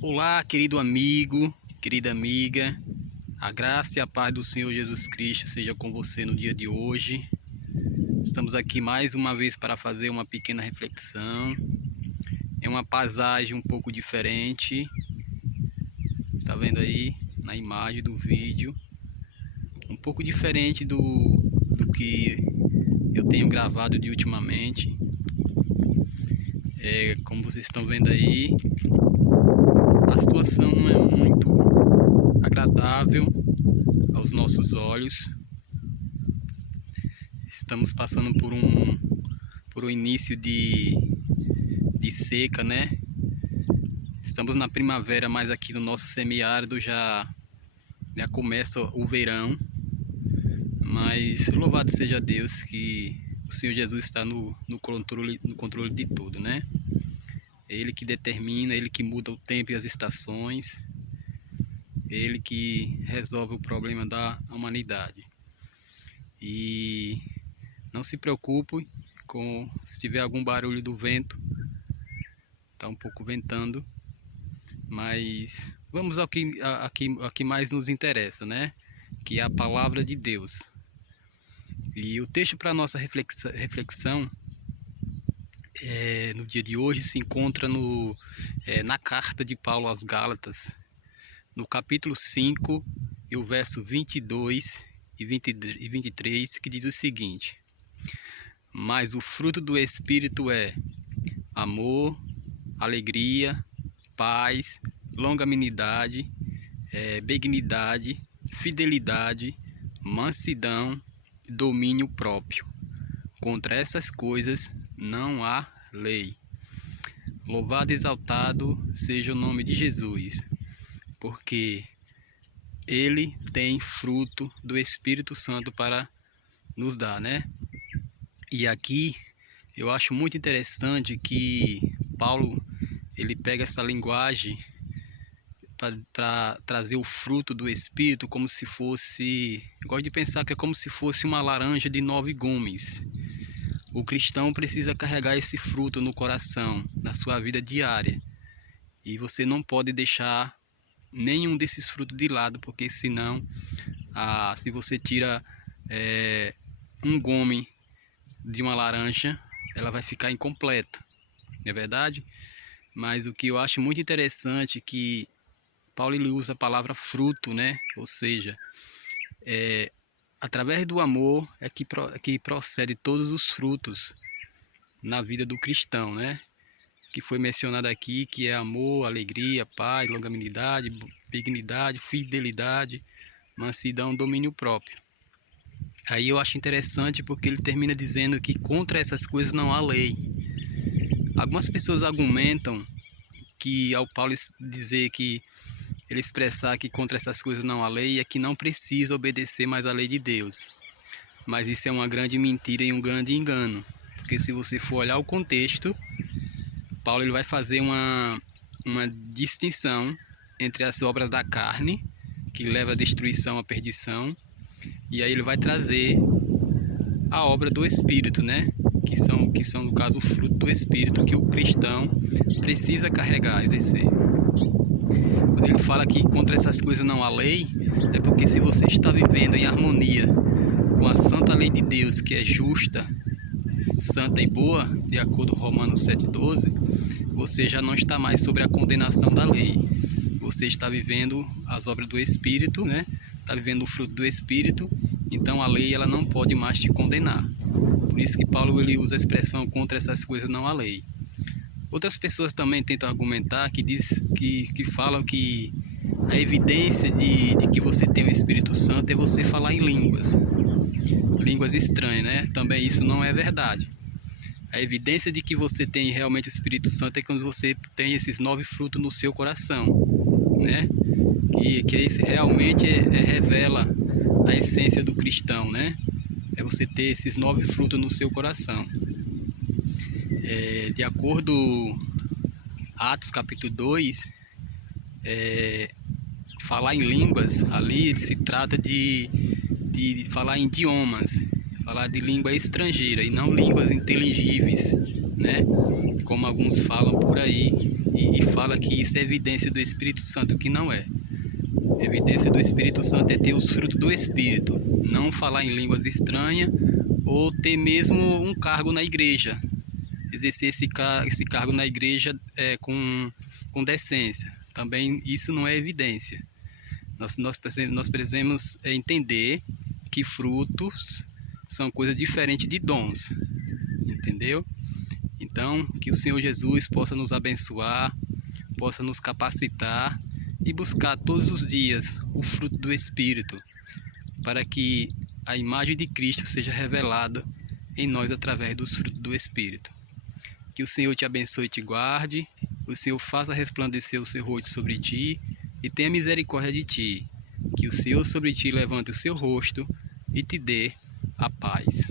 Olá, querido amigo, querida amiga, a graça e a paz do Senhor Jesus Cristo seja com você no dia de hoje. Estamos aqui mais uma vez para fazer uma pequena reflexão. É uma paisagem um pouco diferente, tá vendo aí na imagem do vídeo, um pouco diferente do que eu tenho gravado de ultimamente. Como vocês estão vendo aí, a situação não é muito agradável aos nossos olhos. Estamos passando por um início de seca, né? Estamos na primavera, mas aqui no nosso semiárido já começa o verão. Mas louvado seja Deus que o Senhor Jesus está no controle de tudo, né? É Ele que determina, Ele que muda o tempo e as estações, Ele que resolve o problema da humanidade. E não se preocupe se tiver algum barulho do vento, está um pouco ventando, mas vamos ao que mais nos interessa, né? Que é a palavra de Deus. E o texto para a nossa reflexão no dia de hoje se encontra na carta de Paulo aos Gálatas, no capítulo 5, e o verso 22 e 23, que diz o seguinte: mas o fruto do Espírito é amor, alegria, paz, longanimidade, benignidade, fidelidade, mansidão, domínio próprio. Contra essas coisas não há lei. Louvado e exaltado seja o nome de Jesus, porque Ele tem fruto do Espírito Santo para nos dar, né? E aqui eu acho muito interessante que Paulo ele pega essa linguagem para trazer o fruto do Espírito como se fosse... Eu gosto de pensar que é como se fosse uma laranja de 9 gumes. O cristão precisa carregar esse fruto no coração, na sua vida diária. E você não pode deixar nenhum desses frutos de lado, porque senão, se você tira um gume de uma laranja, ela vai ficar incompleta, não é verdade? Mas o que eu acho muito interessante é que Paulo ele usa a palavra fruto, né? Ou seja, através do amor é que procede todos os frutos na vida do cristão, né? Que foi mencionado aqui, que é amor, alegria, paz, longanimidade, benignidade, fidelidade, mansidão, domínio próprio. Aí eu acho interessante porque ele termina dizendo que contra essas coisas não há lei. Algumas pessoas argumentam que ao Paulo dizer que ele expressar que contra essas coisas não há lei é que não precisa obedecer mais à lei de Deus. Mas isso é uma grande mentira e um grande engano. Porque se você for olhar o contexto, Paulo ele vai fazer uma distinção entre as obras da carne, que leva à destruição, à perdição, e aí ele vai trazer a obra do Espírito, né? Que são no caso o fruto do Espírito que o cristão precisa carregar, exercer. Quando ele fala que contra essas coisas não há lei, é porque se você está vivendo em harmonia com a santa lei de Deus, que é justa, santa e boa, de acordo com Romanos 7,12, você já não está mais sobre a condenação da lei. Você está vivendo as obras do Espírito, né? Está vivendo o fruto do Espírito, então a lei ela não pode mais te condenar. Por isso que Paulo ele usa a expressão contra essas coisas não há lei. Outras pessoas também tentam argumentar que falam que a evidência de que você tem o Espírito Santo é você falar em línguas estranhas, né? Também isso não é verdade. A evidência de que você tem realmente o Espírito Santo é quando você tem esses 9 frutos no seu coração, né? Que esse realmente revela a essência do cristão, né? É você ter esses 9 frutos no seu coração. De acordo com Atos capítulo 2, falar em línguas, ali se trata de falar em idiomas, falar de língua estrangeira e não línguas inteligíveis, né? Como alguns falam por aí, e fala fala que isso é evidência do Espírito Santo, que não é. Evidência do Espírito Santo é ter os frutos do Espírito, não falar em línguas estranhas ou ter mesmo um cargo na igreja, exercer esse cargo na igreja com decência. Também isso não é evidência. Nós precisamos entender que frutos são coisas diferentes de dons, entendeu? Então, que o Senhor Jesus possa nos abençoar, possa nos capacitar e buscar todos os dias o fruto do Espírito, para que a imagem de Cristo seja revelada em nós através dos frutos do Espírito. Que o Senhor te abençoe e te guarde, o Senhor faça resplandecer o seu rosto sobre ti e tenha misericórdia de ti. Que o Senhor sobre ti levante o seu rosto e te dê a paz.